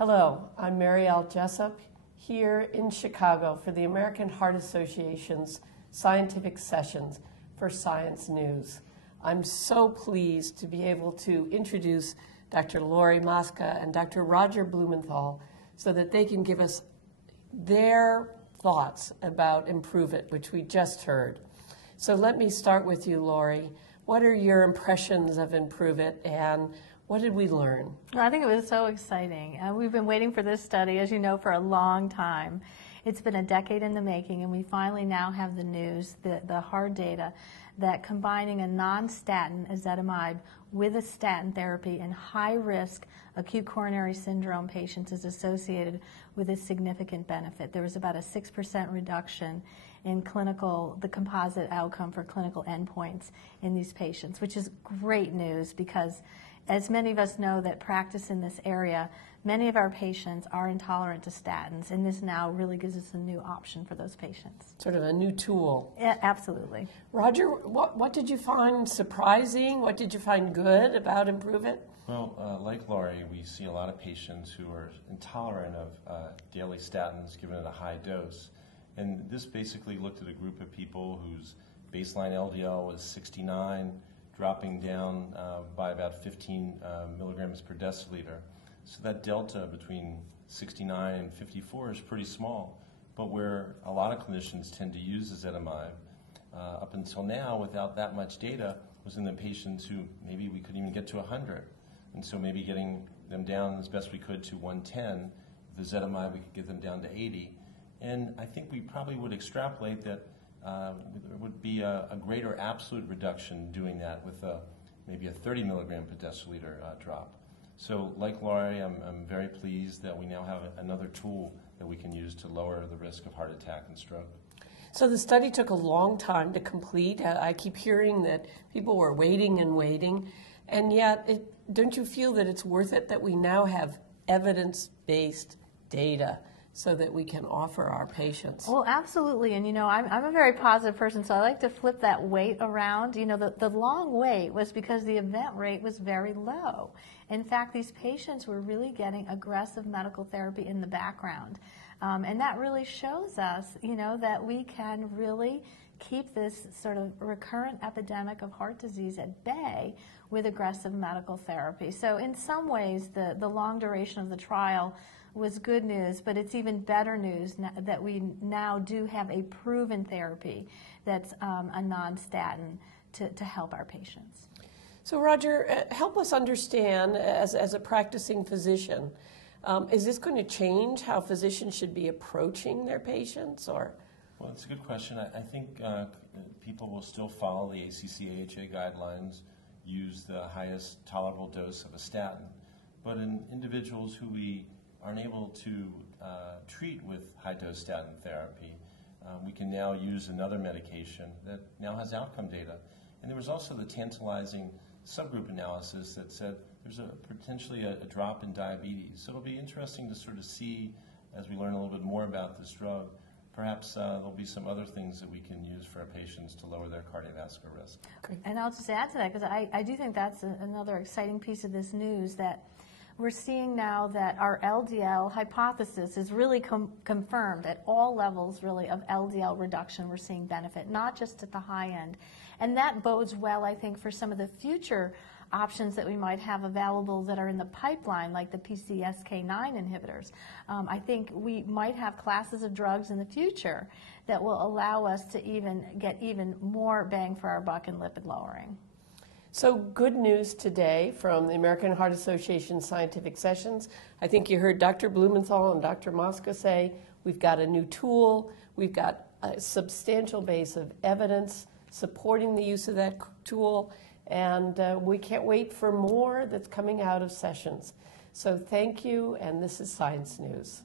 Hello, I'm Mariell Jessup here in Chicago for the American Heart Association's Scientific Sessions for Science News. I'm so pleased to be able to introduce Dr. Lori Mosca and Dr. Roger Blumenthal so that they can give us their thoughts about Improve It, which we just heard. So let me start with you, Lori. What are your impressions of Improve It, and what did we learn? Well, I think it was so exciting. We've been waiting for this study, as you know, for a long time. It's been a decade in the making, and we finally now have the news, the hard data, that combining a non-statin ezetimibe with a statin therapy in high-risk acute coronary syndrome patients is associated with a significant benefit. There was about a 6% reduction in the composite outcome for clinical endpoints in these patients, which is great news because, as many of us know that practice in this area, many of our patients are intolerant to statins, and this now really gives us a new option for those patients. Sort of a new tool. Yeah, absolutely. Roger, what did you find surprising? What did you find good about Improve It? Well, like Lori, we see a lot of patients who are intolerant of daily statins given at a high dose. And this basically looked at a group of people whose baseline LDL was 69, dropping down by about 15 milligrams per deciliter. So that delta between 69 and 54 is pretty small, but where a lot of clinicians tend to use ezetimibe up until now without that much data was in the patients who maybe we couldn't even get to 100. And so maybe getting them down as best we could to 110, with ezetimibe we could get them down to 80. And I think we probably would extrapolate that there would be a greater absolute reduction doing that with maybe a 30 milligram per deciliter drop. So like Lori, I'm very pleased that we now have another tool that we can use to lower the risk of heart attack and stroke. So the study took a long time to complete. I keep hearing that people were waiting and waiting, and yet don't you feel that it's worth it that we now have evidence-based data so that we can offer our patients? Well, absolutely. And, you know, I'm a very positive person, so I like to flip that wait around. You know, the long wait was because the event rate was very low. In fact, these patients were really getting aggressive medical therapy in the background. And that really shows us, you know, that we can really keep this sort of recurrent epidemic of heart disease at bay with aggressive medical therapy. So in some ways, the long duration of the trial was good news, but it's even better news that we now do have a proven therapy that's a non-statin to help our patients. So Roger, help us understand, as a practicing physician, is this going to change how physicians should be approaching their patients, or? Well, it's a good question. I think people will still follow the ACC/AHA guidelines, use the highest tolerable dose of a statin. But in individuals who we aren't able to treat with high-dose statin therapy, we can now use another medication that now has outcome data. And there was also the tantalizing subgroup analysis that said there's potentially a drop in diabetes. So it'll be interesting to sort of see, as we learn a little bit more about this drug, perhaps there'll be some other things that we can use for our patients to lower their cardiovascular risk. And I'll just add to that, because I do think that's another exciting piece of this news, that we're seeing now that our LDL hypothesis is really confirmed at all levels, really, of LDL reduction. We're seeing benefit, not just at the high end. And that bodes well, I think, for some of the future options that we might have available that are in the pipeline, like the PCSK9 inhibitors. I think we might have classes of drugs in the future that will allow us to get even more bang for our buck in lipid lowering. So good news today from the American Heart Association Scientific Sessions. I think you heard Dr. Blumenthal and Dr. Mosca say we've got a new tool, we've got a substantial base of evidence supporting the use of that tool, and we can't wait for more that's coming out of sessions. So thank you, and this is Science News.